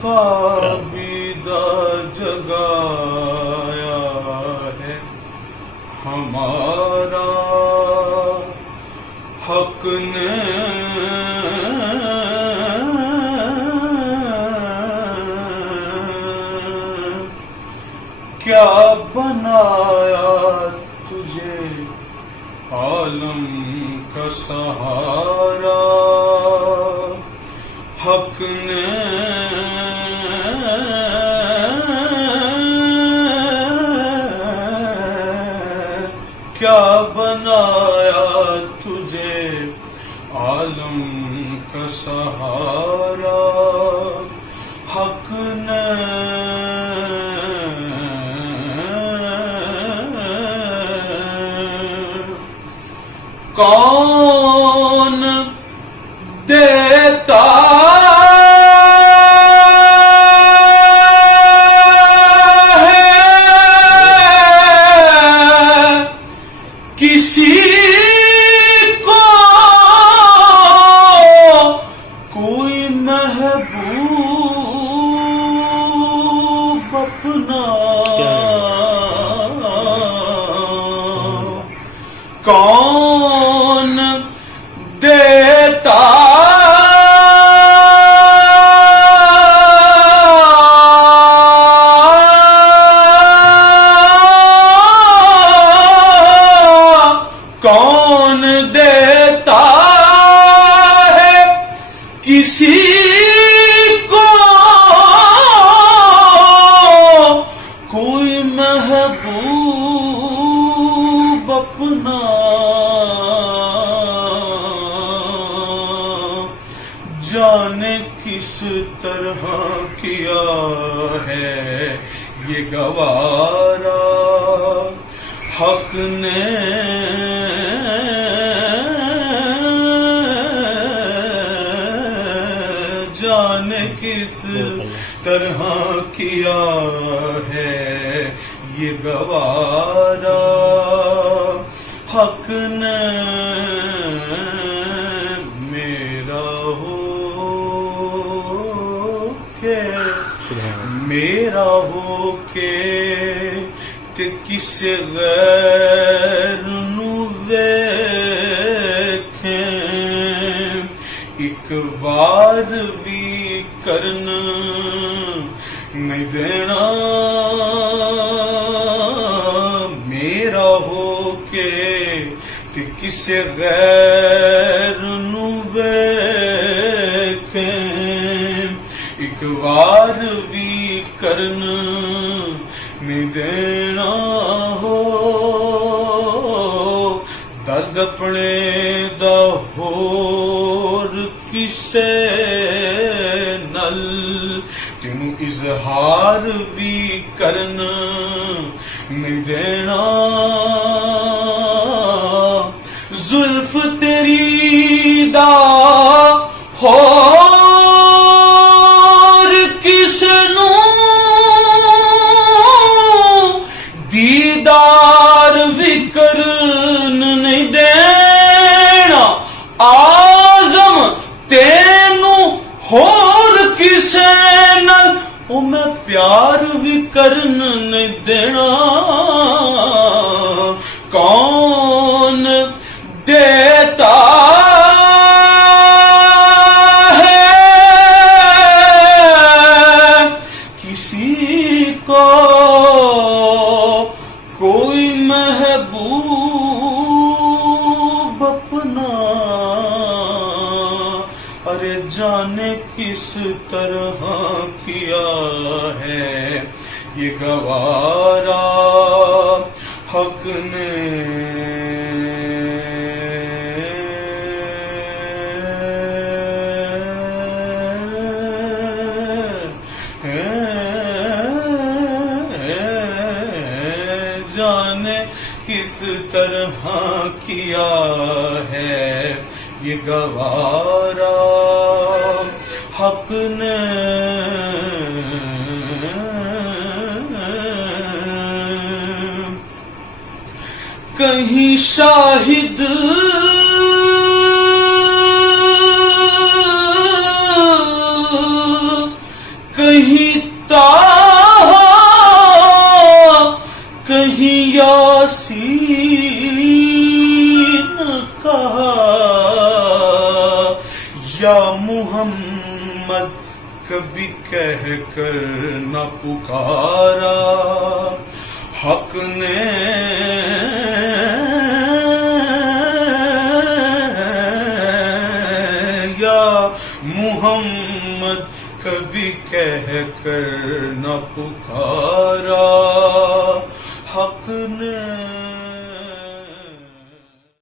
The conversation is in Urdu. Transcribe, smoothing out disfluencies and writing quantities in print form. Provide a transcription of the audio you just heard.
خوابیدہ جگایا ہے ہمارا حق نے، کیا بنایا تجھے عالم کا سہارا حق نے، کیا بنایا تجھے عالم کا سہارا حق نے، کون دیتا کسی کو کوئی محبوب اپنا، کون دیتا کون دیتا ہے کسی کو کوئی محبوب اپنا، جانے کس طرح کیا ہے یہ گوارا حق نے، جانے کس طرح کیا ہے یہ گوارا حق نے، میرا ہو کے تے کسے غیر نو ویکھیں، ایک بار بھی کرن نہیں دینا، میرا ہو کے تے کسے غیر نو ویکھیں، ایک بار بھی کرن نہیں دینا ہو، درد اپنے دا ہور کسے نل تینوں اظہار بھی کرن نہیں دینا، زلف تیری دا ہور کس نو دیدار بھی کرن نہیں دینا، آزم تینوں ہور کسے نال او میں پیار بھی کرن نہیں دینا، کون دیتا اپنا، ارے جانے کس طرح کیا ہے یہ گوارا حق نے، جانے کس طرح کیا ہے یہ گوارا حق نے، کہیں شاہد کہیں تاہا کہیں یاسین کہا، یا محمد کبھی کہہ کر نہ پکارا حق نے، یا محمد کبھی کہہ کر نہ پکارا حق نے۔